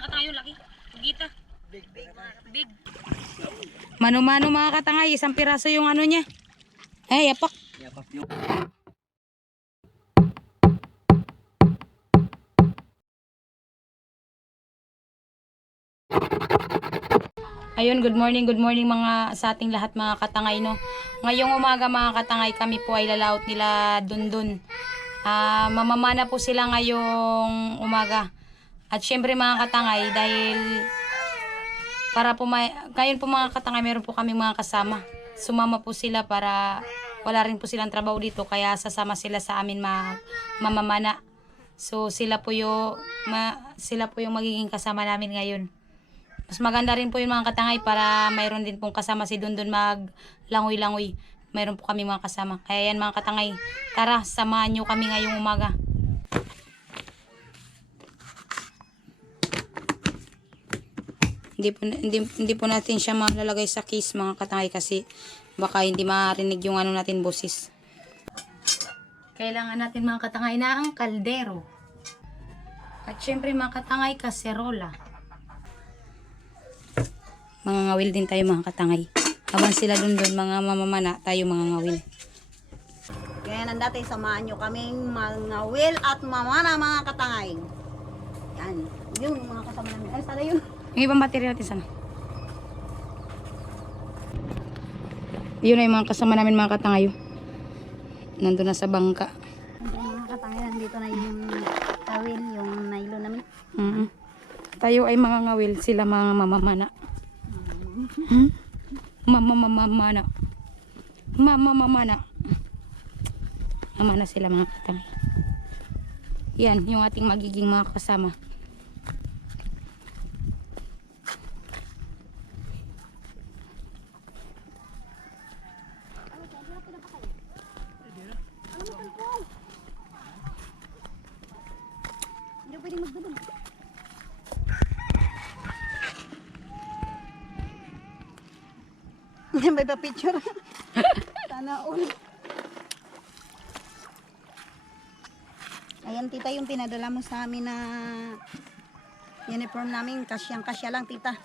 mga katangay, laki. Gita. Big. Mano-mano mga katangay, isang piraso yung ano niya. Ay, yapak. Yapak yung. Ayun, good morning mga sa ating lahat mga katangay, no. Ngayong umaga mga katangay, kami po ay lalaot nila Dundun. Mamamana po sila ngayong umaga. At syempre mga katangay, dahil para po ngayon po mga katangay, meron po kaming mga kasama. Sumama po sila para wala rin po silang trabaho dito, kaya sasama sila sa amin mamamana. So sila po yung magiging kasama namin ngayon. Mas maganda rin po yung mga katangay para mayroon din pong kasama si Dundun maglangoy-langoy. Mayroon po kami mga kasama. Kaya yan mga katangay, tara samahan nyo kami ngayong umaga. Hindi po natin siya malalagay sa case mga katangay kasi baka hindi marinig yung ano natin boses. Kailangan natin mga katangay na ang kaldero. At syempre mga katangay, kaserola. Mga ngawil din tayo mga katangay. Habang sila doon mga mamamana, tayo mga ngawil. Kaya nandati, samahan nyo kaming mga will at mamana mga katangay. Yan. Yun, mga kasama namin. Ay, sana yun. Yung ibang baterya natin sana. Yun na yung mga kasama namin mga katangay. Nandun na sa bangka. Mga katangay, nandito na yung tawil, yung nylon namin. Tayo ay mga ngawil, sila mga mamamana. Mamamana. Mamana sila mga katangay. Yan, yung ating magiging mga kasama. Hindi pwedeng magdulog. May pa-picture. Sana all. Ayan tita, yung pinadala mo sa amin na uniform namin. Kasyang-kasya lang tita.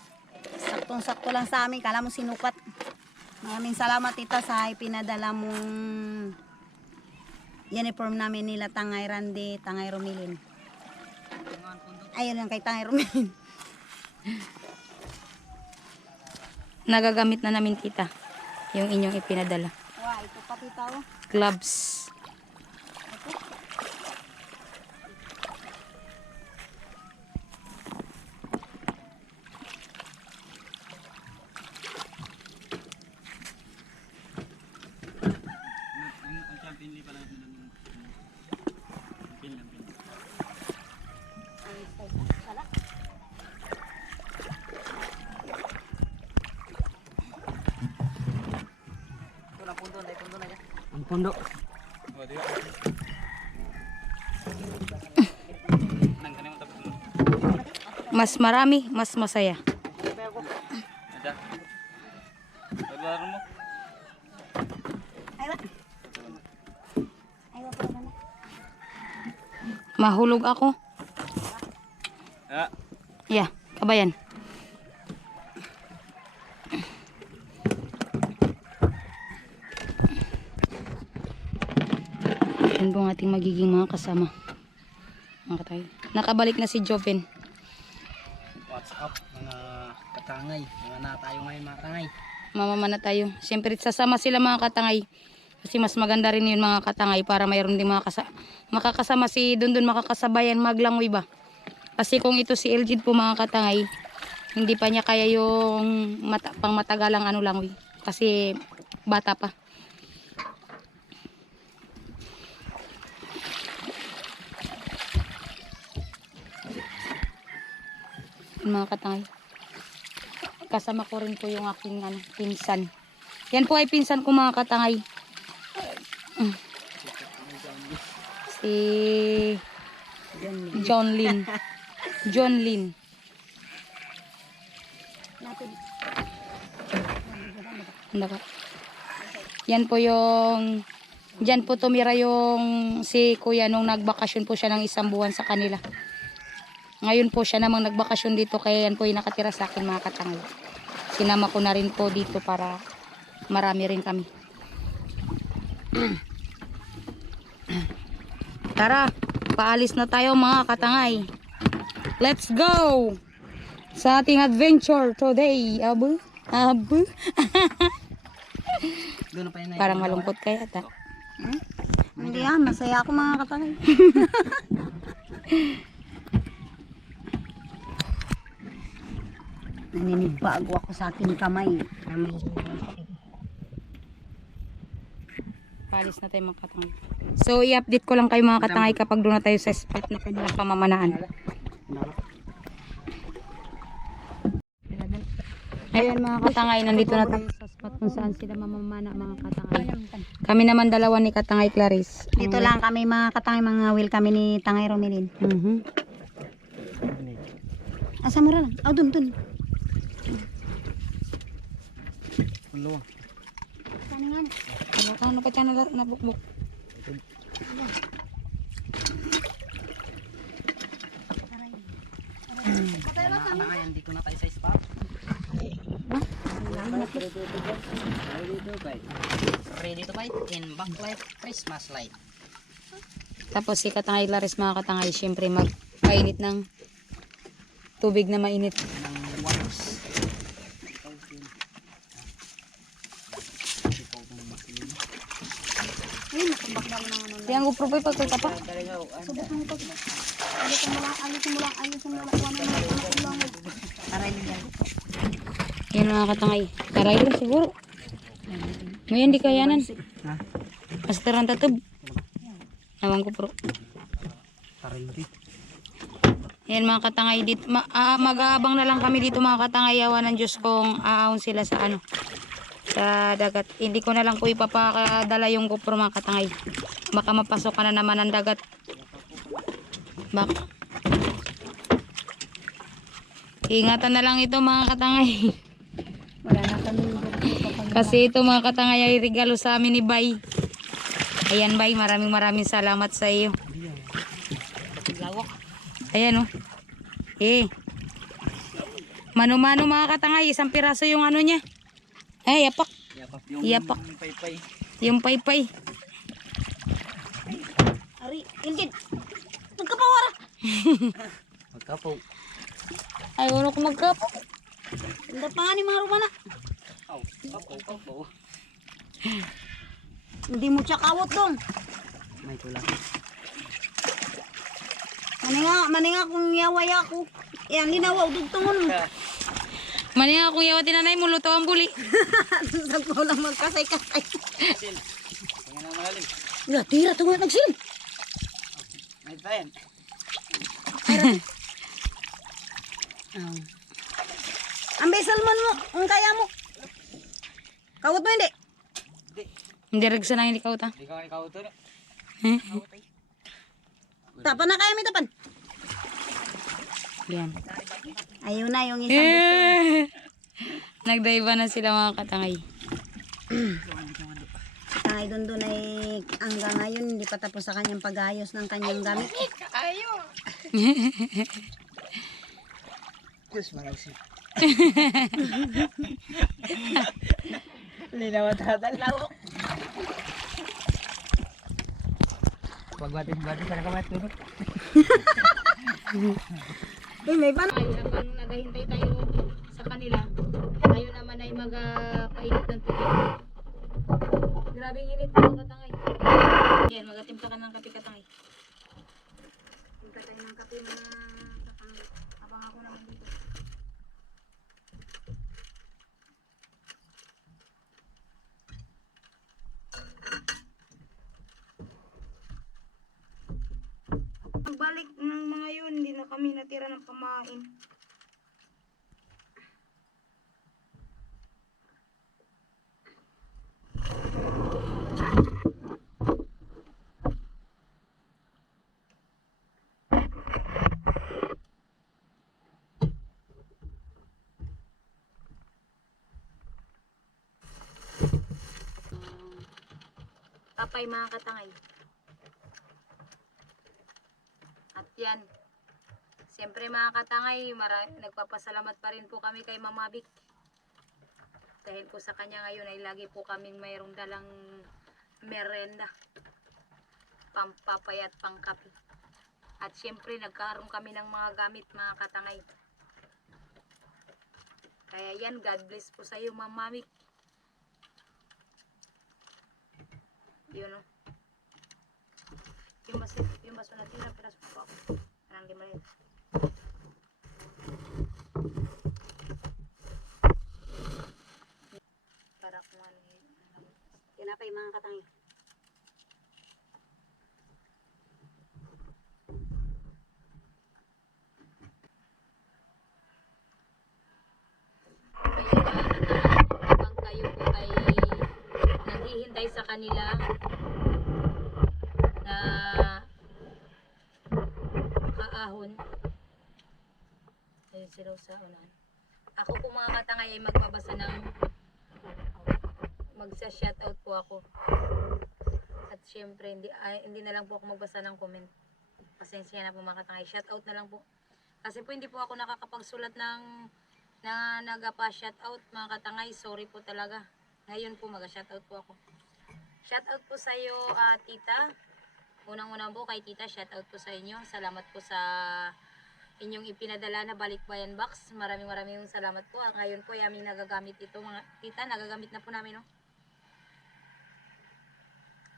Saktong-sakto lang sa amin. Kala mo sinukat. Maraming salamat tita sa pinadala mong uniform namin nila Tangay Rande, Tangay Romilin. Ayun lang kay Tangay Romilin. Nagagamit na namin tita yung inyong ipinadala. Wow, ito pa tita oh. Gloves. Ang pundo. Mas marami, mas masaya. Mahulog ako. Yeah, kabayan. Yan po ang ating magiging mga kasama. Mga katay. Nakabalik na si Joven. What's up mga katangay? Mga na tayo ngayon mga katangay. Mamamana tayo. Siyempre sasama sila mga katangay. Kasi mas maganda rin yun mga katangay para mayroon din makakasama si Dundun, makakasabayan maglangoy ba. Kasi kung ito si Eljid po mga katangay, hindi pa niya kaya yung pang matagalang ano langoy. Kasi bata pa. Mga katangay, kasama ko rin po yung aking pinsan. Yan po ay pinsan ko mga katangay. Si John Lynn. Yan po yung diyan po tumira yung si kuya nung nagbakasyon po siya ng 1 buwan sa kanila. Ngayon po siya namang nagbakasyon dito kaya yan po yung nakatira sa akin mga katangay. Sinama ko na rin po dito para marami rin kami. Tara, paalis na tayo mga katangay. Let's go! Sa ating adventure today. Abu. Doon na pa yun. Parang malungkot kaya ta. Hindi masaya ako mga katangay. Naninibago ako sa aking kamay. Paalis na tayo mga katangay. So i-update ko lang kayo mga katangay kapag doon na tayo sa spot na kanilang pamamanaan. Ayan mga katangay, nandito na tayo sa spot kung saan sila mamamana mga katangay. Kami naman dalawa ni Katangay Clarice. Dito lang kami mga katangay, mga will kami ni Tangay Romelin. Asa mo lang? Oh, dun. Puluwa. Kaningan. Ano pa dyan nabukbuk? Katangay, dito na tayo sa spot. Ready to fight in backlight Christmas light. Tapos si Katangay Clarice mga katangay, syempre magpainit ng tubig na mainit. Ng waters. Ayun, nakabakbak ng ano. Di ang GoPro pa pagkita pa. Subok mo ito. Alisin mo lang. Aray nila. Yan mga katangay. Taray lang siguro. Ngayon di kayanan. Ha? Astaran tatub. Nawang GoPro. Tarildi. Yan mga katangay dito. Mag-aabang na lang kami dito mga katangay. Yawa ng Diyos kung aahon sila sa ano. Sa dagat. Hindi ko na lang po ipapakadala yung GoPro mga katangay. Baka mapasok ka na naman ang dagat. Baka. Ingatan na lang ito mga katangay. Wala na kami. Kasi ito mga katangay ay regalo sa amin ni Bay. Ayan Bay, maraming salamat sa iyo. Ayan oh. Mano-mano mga katangay, isang piraso yung ano niya. Ay, yapak. Yapak. Paypay. Yung paypay. Ari, Ilgid. Magkapawara. Magkapo. Ay, uno ko magkapo. Hindi pa nga ni mga rumana. Aw, kapo. Hindi mo siya kawot dong. May tulak. Maninga kung yaway ako. Yan, linawaw dugtungon. Mani nga kung yawa tinanay mo, luto ang buli. Sa ko lang magkasay-kasay. Sil. Tingnan na malalim. Nga, tira ito nga nagsil. May tayan. Ambay salmon mo, ang kaya mo. Kawot mo hindi? Hindi regsa na hindi ka uta. Di ka ikaw ito. Tapan na kaya may tapan. Yan. Ayun na yung isang Nagdaiba na sila mga katangay. Tangay doon ay hanggang ngayon hindi pa tapos sa kanyang pag-ayos ng kanyang gamit. Diyos marasi. Linawat hadalaw. Pagbatis-batis ka na kamay tulog. May ban. Habang naghahintay tayo sa kanila, tayo naman ay magpainit ng tubig. Grabing init mga katangay. Yan, magatimpla ka ng kape katangay. Timpla tayo ng kape mga katangay. Habang ako naman dito. Pagbalik ng mga yun, hindi na kami natira ng pamain. Tapay mga katangay. At yan, si Siyempre mga katangay, nagpapasalamat pa rin po kami kay Mama Vic. Dahil po sa kanya ngayon ay lagi po kaming mayroong dalang merenda, pampapay at pangkapi. At siyempre nagkaroon kami ng mga gamit mga katangay. Kaya yan, God bless po sa iyo Mama Vic. Yun o. Yung baso na tira, piras po ako. Anong di maliit. Para kung ano yun. Tinapay mga katangay. Habang kayo po ay naghihintay sa kanila na kaahon. Ayun sila sa unahan. Ako po mga katangay ay magbabasa ng magsa-shoutout po ako. At syempre hindi na lang po ako magbasa ng comment. Pasensya na po mga katangay. Shoutout na lang po. Kasi po hindi po ako nakakapagsulat ng na nagpa-shoutout mga katangay. Sorry po talaga. Ngayon po mag-shoutout po ako. Shoutout po sa iyo tita. Unang-unang po kay tita, shoutout po sa inyo. Salamat po sa inyong ipinadala na balikbayan box. Maraming salamat po. Ngayon po ay aming nagagamit ito mga tita. Nagagamit na po namin no.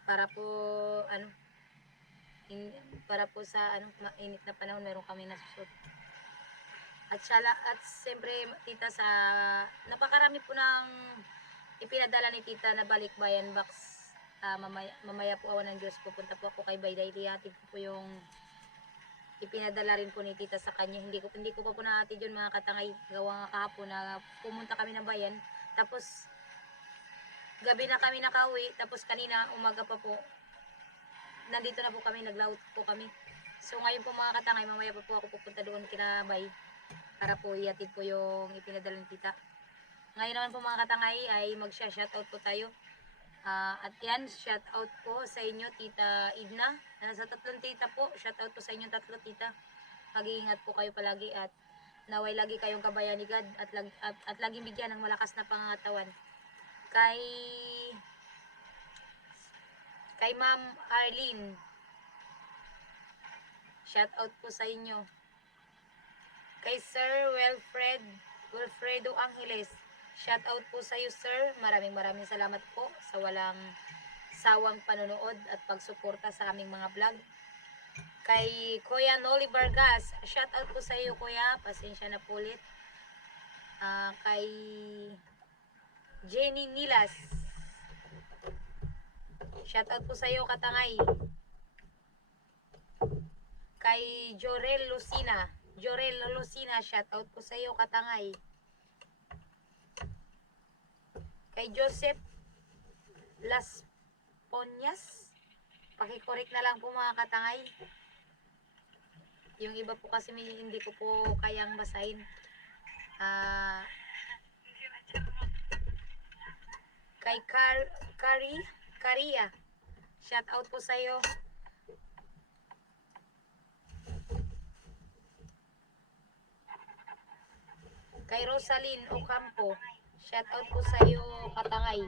Para po para po sa mainit na panahon meron kami nasusot. At siyempre tita sa napakarami po ng ipinadala ni tita na balikbayan box. Mamaya po awan ng Diyos pupunta po ako kay Bayday. Ihatid ko po yung ipinadala rin po ni tita sa kanya. Hindi ko pa po nahatid yun mga katangay. Gawa nga kahapon na pumunta kami ng bayan. Tapos gabi na kami nakauwi. Tapos kanina umaga pa po nandito na po kami, naglaut po kami. So ngayon po mga katangay, mamaya pa po ako pupunta doon kina Bay para po ihatid po yung ipinadala ni tita. Ngayon naman po mga katangay ay magsha-shoutout po tayo. At yan, shoutout po sa inyo tita Idna. Sa tatlong tita po, shoutout po sa inyo tatlo tita. Mag-iingat po kayo palagi at naway lagi kayong kabayan ni God at laging bigyan ng malakas na pangangatawan. Kay Ma'am Arlene, shoutout po sa inyo. Kay Sir Wilfredo Angeles, shoutout po sa iyo sir. Maraming salamat po sa walang sawang panonood at pagsuporta sa aming mga vlog. Kay Kuya Noli Vargas, shoutout po sa iyo kuya. Pasensya na po ulit. Kay Jenny Nilas, shoutout po sa iyo katangay. Kay Jorel Lucina, shoutout po sa iyo katangay. Kay Joseph Las Ponyas, pakikorek na lang po mga katangay. Yung iba po kasi hindi ko po kayang basahin. Kay Caria, shoutout po sa iyo. Kay Rosaline Ocampo, shoutout po sa iyo katangay.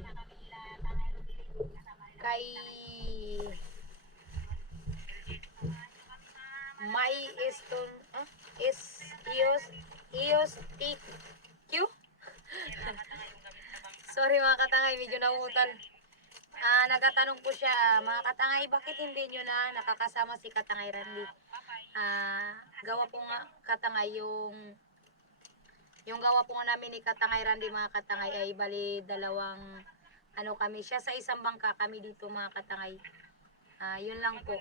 Kay May Ios TQ. Sorry mga katangay, medyo nauutal. Nagtatanong po siya, mga katangay, bakit hindi nyo na nakakasama si Katangay Randy? Gawa po nga katangay yung gawa po nga namin ni Katangay Randy mga katangay ay bali dalawang kami, siya sa isang bangka, kami dito mga katangay. Yun lang po.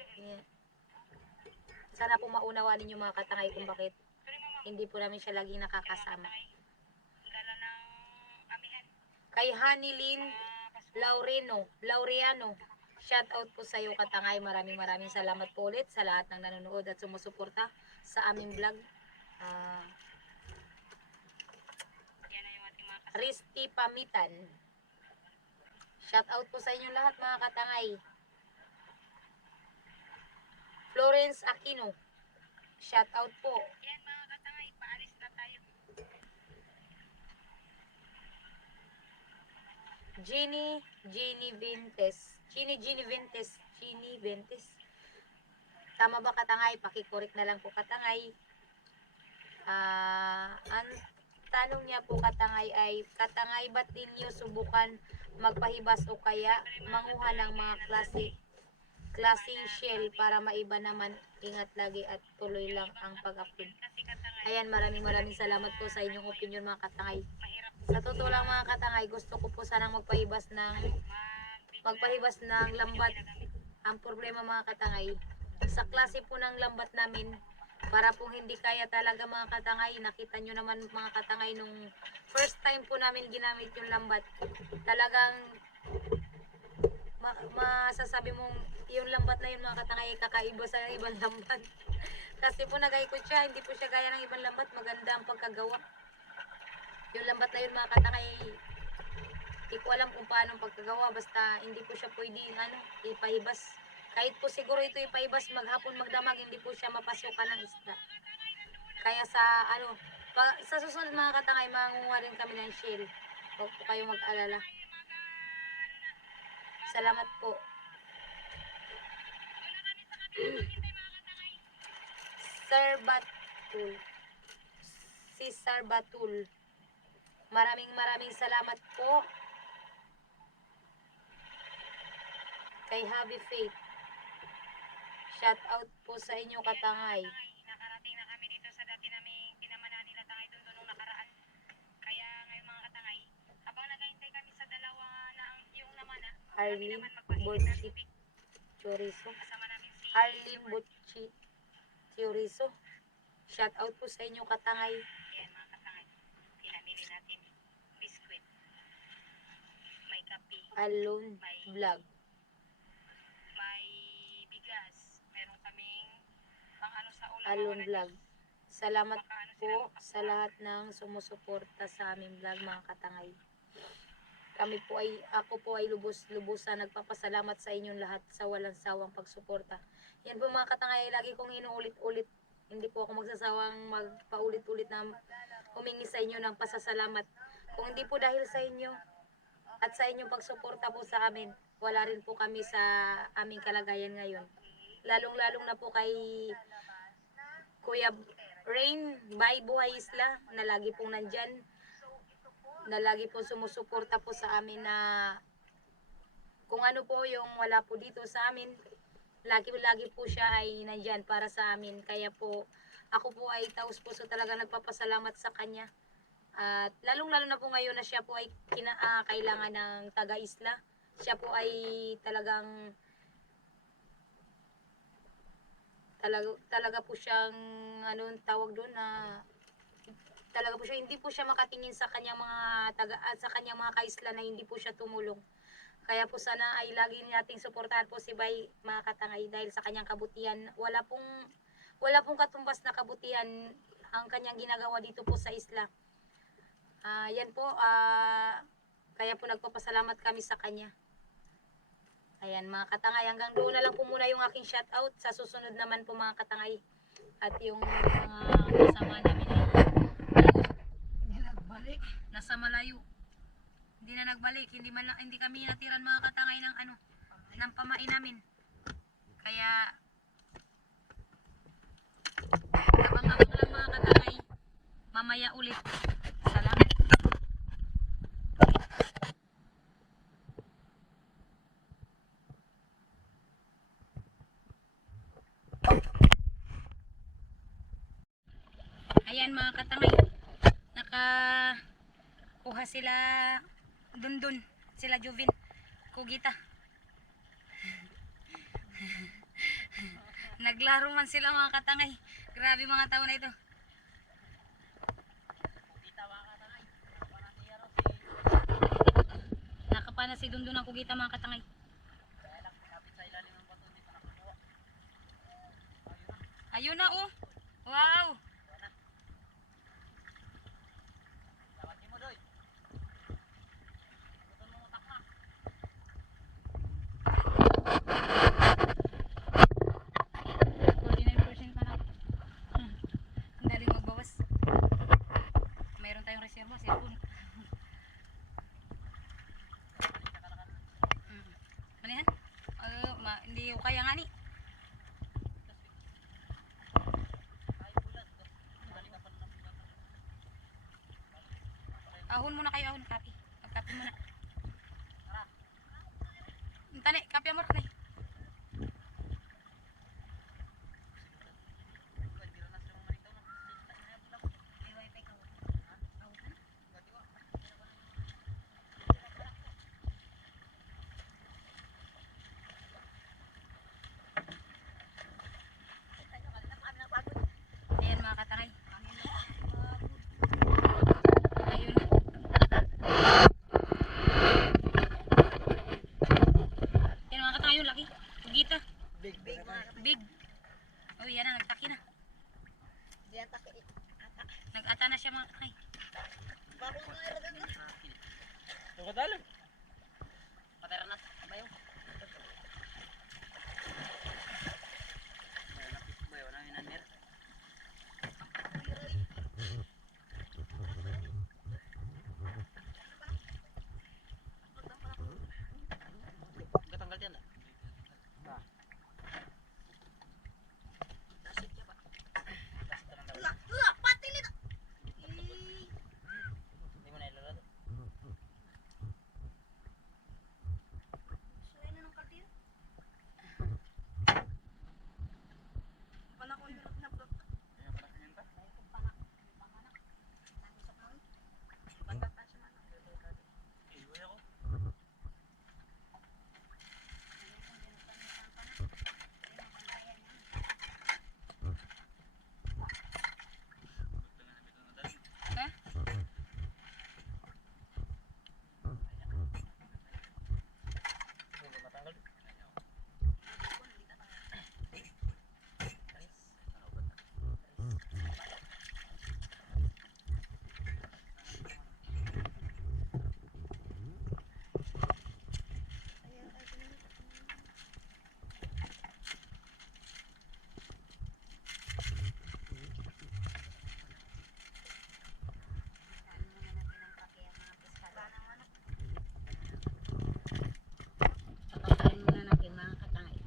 Sana po maunawa ninyo mga katangay kung bakit hindi po namin siya laging nakakasama. Kay Hanilyn Laureano, shoutout po sa iyo katangay. Maraming salamat po ulit sa lahat ng nanonood at sumusuporta sa aming vlog. Risty Pamitan, shoutout po sa inyo lahat mga katangay. Florence Aquino, shoutout po. Ginny Ventes. Tama ba Katangay? Pakikorek na lang po Katangay. Ang tanong niya po Katangay ay, Katangay ba't din niyo subukan magpahibas o kaya manguha ng mga klaseng shell para maiba naman? Ingat lagi at tuloy lang ang pag-upload. Ayan, maraming salamat po sa inyong opinion mga Katangay. Sa totoo lang mga Katangay, gusto ko po sanang magpahibas ng lambat. Ang problema mga Katangay, sa klase po ng lambat namin, para po hindi kaya talaga mga Katangay, nakita nyo naman mga Katangay nung first time po namin ginamit yung lambat, talagang masasabi mong yung lambat na yun mga Katangay kakaiba sa ibang lambat. Kasi po nag-ikot siya, hindi po siya gaya ng ibang lambat, maganda ang pagkagawa. Yung lambat na yun mga Katangay, hindi ko alam kung paano ang pagkagawa, basta hindi po siya pwede ipahibas. Kahit po siguro ito ipahibas maghapon magdamag, hindi po siya mapasukan ng isda. Kaya sa susunod mga Katangay, mangunguha rin kami ng shell. Huwag po kayong mag-alala. Salamat po. Sir Batul. Maraming salamat po. Kay Happy Faith. Shout out po sa inyo Katangay. Nakarating na kami dito sa dati naming pinamanan nila Tangay doon nung nakaraan. Kaya ngayon mga Katangay, habang naghahintay kami sa dalawa na yung naman Arlene Butchi Chorizo. Arlene Butchi Chorizo. Shout out po sa inyo Katangay. Yan mga Katangay, pinamili natin biskwit, may kape, Alone Vlog. may bigas, meron kaming pang ano sa ulam. Alone Vlog. Salamat po sa lahat ng sumusuporta sa aming vlog mga Katangay. Ako po ay lubos-lubusan nagpapasalamat sa inyong lahat sa walang sawang pagsuporta. Yan po mga Katangay, lagi kong inuulit-ulit. Hindi po ako magsasawang magpaulit-ulit na humingi sa inyo ng pasasalamat. Kung hindi po dahil sa inyo at sa inyong pagsuporta po sa amin, wala rin po kami sa aming kalagayan ngayon. Lalong-lalong na po kay Kuya Rain by Buhay Isla na lagi pong nandyan, na lagi po sumusuporta po sa amin na kung ano po yung wala po dito sa amin, lagi po siya ay nandyan para sa amin. Kaya po ako po ay taos puso talaga nagpapasalamat sa kanya. At lalong-lalo na po ngayon na siya po ay kailangan ng taga-isla. Siya po ay talaga po siyang tawag doon na talaga po siya, hindi po siya makatingin sa kanyang mga kaisla na hindi po siya tumulong. Kaya po sana ay lagi nating suportahan po si Bay mga Katangay dahil sa kanyang kabutihan. Wala pong katumbas na kabutihan ang kanyang ginagawa dito po sa isla. Yan po, kaya po nagpapasalamat kami sa kanya. Ayan mga Katangay, hanggang doon na lang po muna yung aking shoutout. Sa susunod naman po mga Katangay. At yung mga kasama namin ay nasa malayo. Hindi na nagbalik, hindi kami natiran mga Katangay ng pamain namin. Kaya abang-abang lang mga Katangay. Mamaya ulit. Salamat. Ayan mga Katangay, nakakuha sila Dundun, sila Jovin, Kugita. Naglaro man sila mga Katangay. Grabe mga tao na ito. Nakapana si Dundun ang Kugita mga Katangay. Ayun na oh. Wow. O kaya nga ni. Ahon muna kayo, ahon, kape. Magkape muna. Tani, kape mo rin. Ayan mga katangay. Ayun. Yan mga katangay yung laki. Pugita. Big. Big. Oh, yan na, nagtaki na. Diyan taki. Nag-ata na siya mga katangay. Bakong na ilagay na. Yung kadalim. Patera na. Bayo. Bayo na hinanir. Gatanggal diyan. Pati nito. Hindi mo na ilalaro. Suway na ng kaltiro. Panakon na na bro. Ayan pala kanyan pa. Ay kung panak. Nagusok mo. Pagkatan siya man. Iway ako. Ha? Hindi matanggal. Tataparin muna natin mga katangay.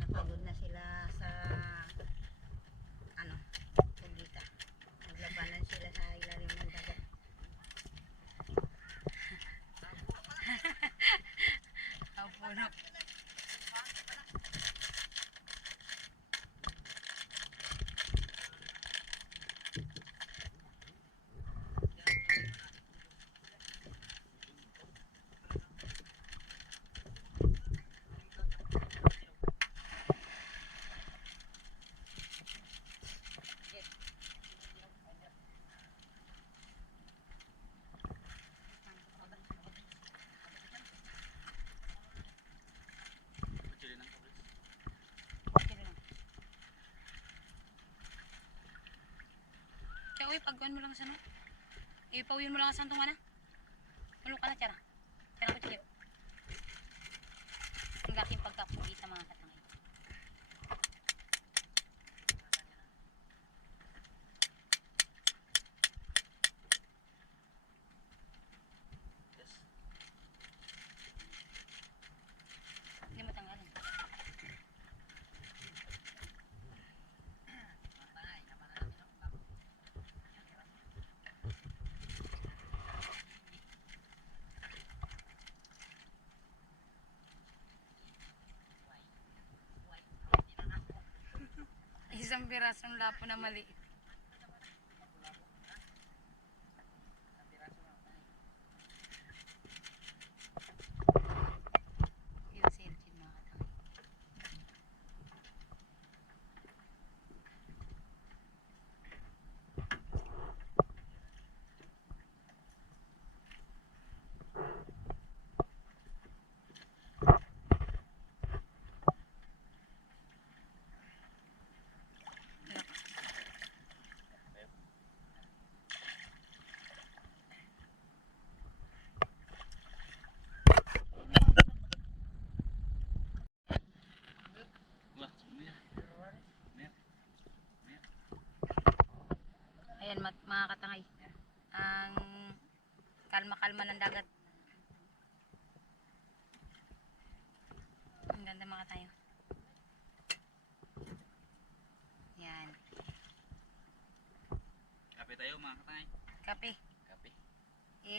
Napagod na sila sa pagita. Naglabanan sila sa ilalim ng dagat. Ang puno. Kaya uy, pagkuhan mo lang sa no. Ipawin mo lang sa tunga na. Ulo ka na, tiyara. Tiyara ko tiyo. Ang aking pagkapugita mga katangay. Hindi mo tanggalin. Isang pirasong lapo na maliit. Yung sirchin mga katangay. Ayan mga katangay. Ang kalma-kalma ng dagat. Ang ganda mga tayo. tayo mga katangay. Kape. Kape.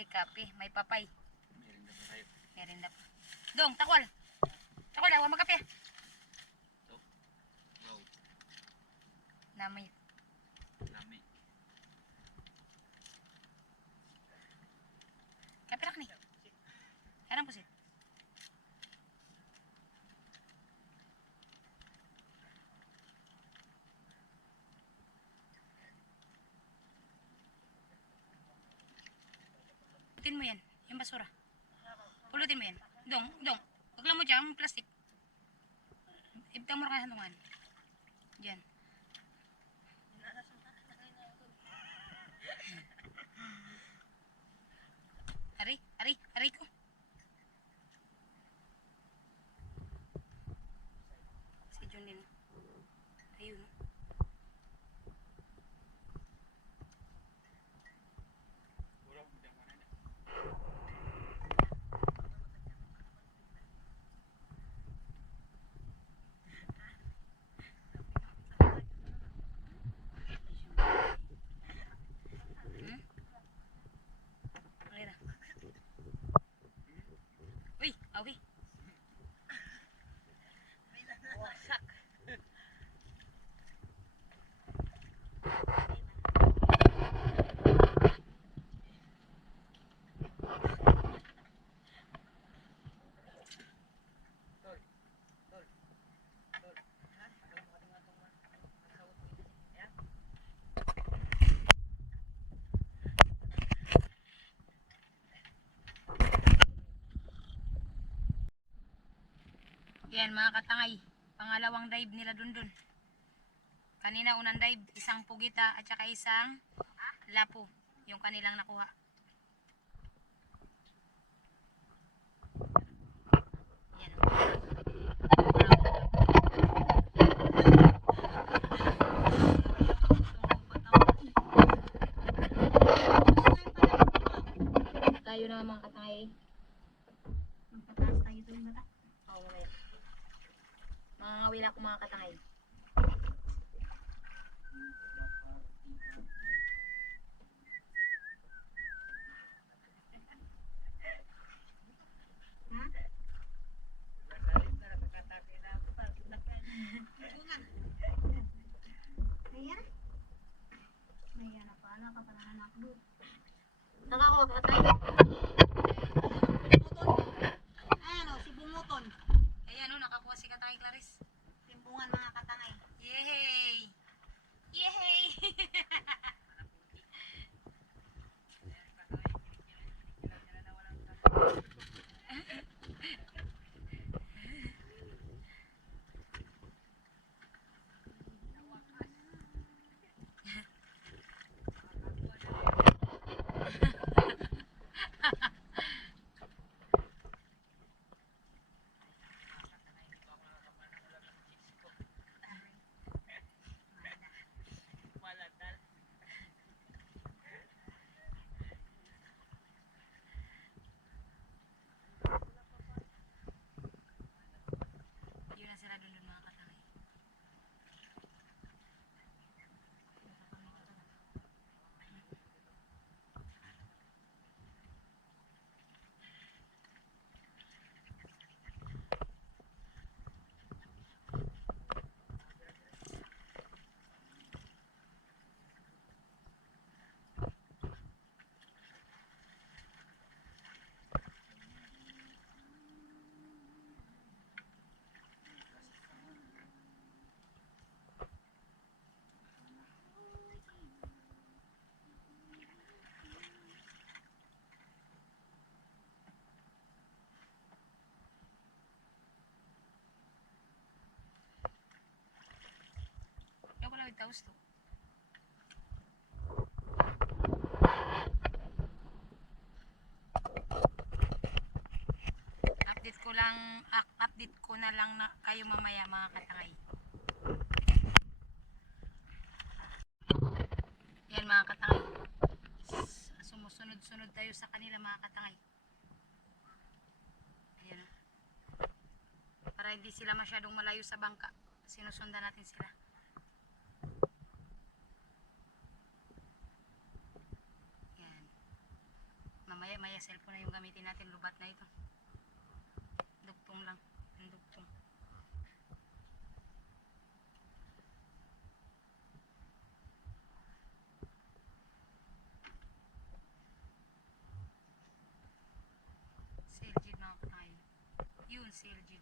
Kape. May papay. Meron na tayo. Merinda pa. Dong, takwal. Takwal, awa magkape. So, wow. Namay. Dami. Kape rak ni. Harang pusit. Pulutin mo yan, yung basura. Pulutin mo yan. Dong. Wag lang mo dyan, plastic. Ibutang mo rin hanungan. Diyan. Ari ko. Si John din. Ayun. Uy, awi. Wasak. Yan mga katangay, pangalawang dive nila dun. Kanina unang dive, isang pugita at saka isang lapo yung kanilang nakuha. Yan. Tayo na mga katangay. Magpataas tayo doon bata. Oo, mamaya. Mga ngawila ko mga katangay. Ayan na pala, kapananak doon. Nakakuha ka katangay. Ano, si Bunguton. Ayan o, nakakuha si katangay Clarice. Timbungan mga katangay. Yehey! Yehey! Yun na sila dun mga katangay. Yo pala taus to. Update ko na lang na kayo mamaya mga katangay. Yan mga katangay. Sumusunod-sunod tayo sa kanila mga katangay. Ayan. Para hindi sila masyadong malayo sa bangka. Sinusundan natin sila. Maya cellphone na yung gamitin natin. Lubat na ito. Dugtong lang. Ang dugtong. Seljid mga katangay. Yun, seljid.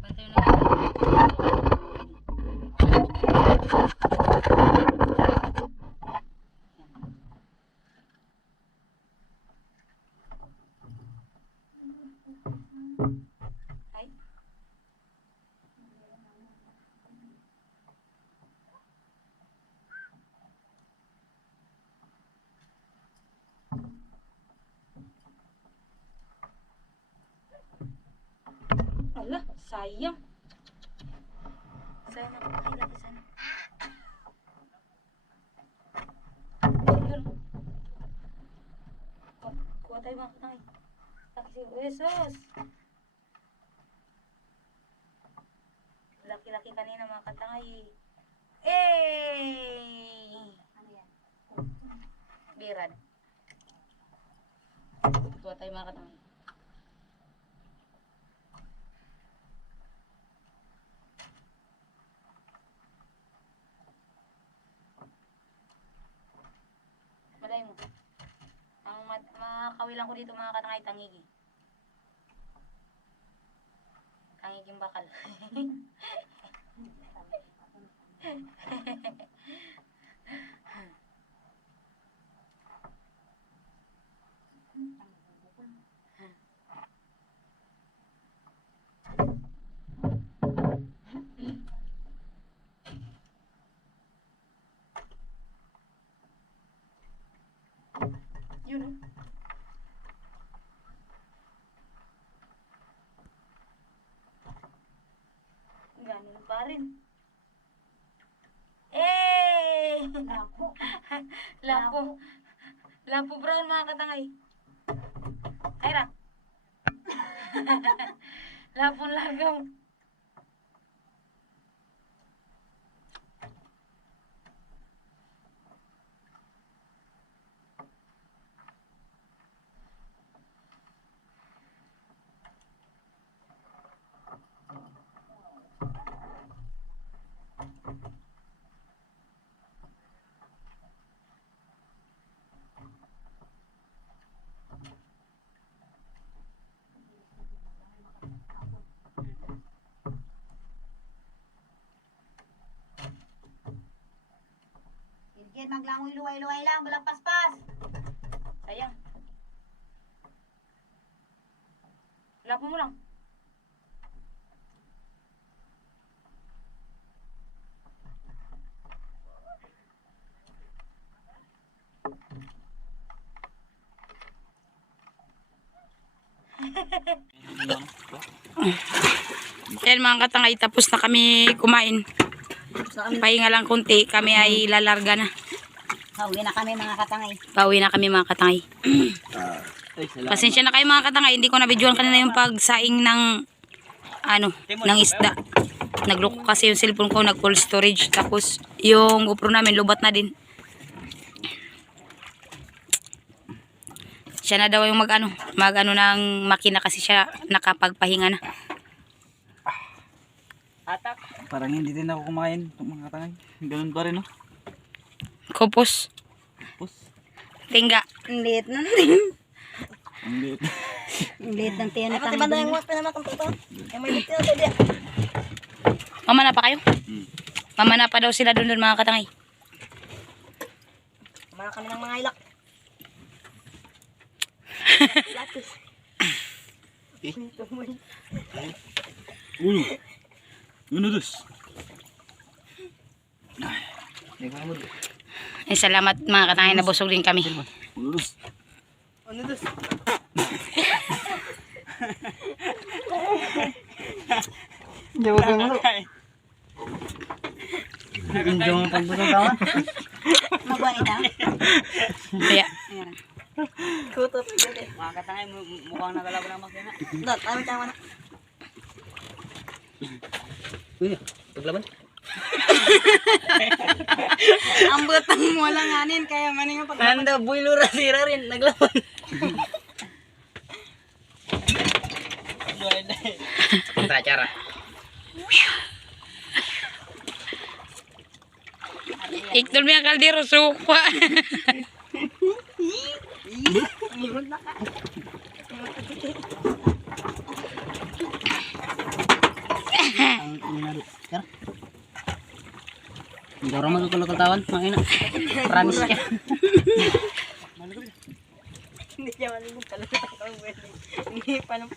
Bantay na. Ay. Ala, sayang. Sayang ako. Ay, lagi sana. Ayun. Oh, kuha tayo mga katangay. Laki si Jesus. Laki-laki kanina mga katangay. Eh! Ano yan? Birad. Kuha tayo mga katangay. Malay mo. Ang makawilan ko dito mga katangay, tangigi. Tangiging bakal. Yun o. Ganun pa rin. Eh! Lapo. Lapo. Lapo brown mga katangay. Ayra. Lapong lagaw. Virgin, maglangoy luway-luway lang. Walang paspas. Sayang. Lapo mo lang. Yan mga katangay, tapos na kami kumain. Pahinga lang konti, kami ay lalarga na. Uwi na kami mga katangay. Pauwi na kami mga katangay. Ay, salamat. Pasensya na kayo mga katangay, hindi ko na-videoan kanina yung pagsaing ng ng isda. Nagloko kasi yung cellphone ko, nag full storage, tapos yung GoPro namin lubat na din. Siya na daw yung mag ng makina kasi siya nakapagpahinga na. Atak. Parang hindi din ako kumain mga katangay. Ganun pa rin, no? Kopos. Pus. Tingga. Ang liit na. Ang liit. Ang liit ng tiyan na tangan. Ay, pati yung mga pinamakang ito. Ay, may liit na ito. Mama na pa kayo? Mama na pa daw sila doon mga katangay. Kumara kami ng mga ilak. Latis. Ulo. Uno, dos. Eh, salamat mga katangay, nabusog din kami. Uno, dos. Ano dos? Jawa ka mo. Hindi mo pagbusog ka. Magwani na. Kaya, Kutot. Mga katangay mukhang nagalaban ang makina. Dot, ano tama na? Uy, paglaban. Ang butang mo lang anin, kaya maning pag Nanda, builo rasira rin, naglaban. Punta cara. Iktol mo yung kaldero, suka. Ang inaro. Cara. Hindi orang magkakulakatawan, mga ina. Promise ka. hindi siya maling talaga. Hindi pa nang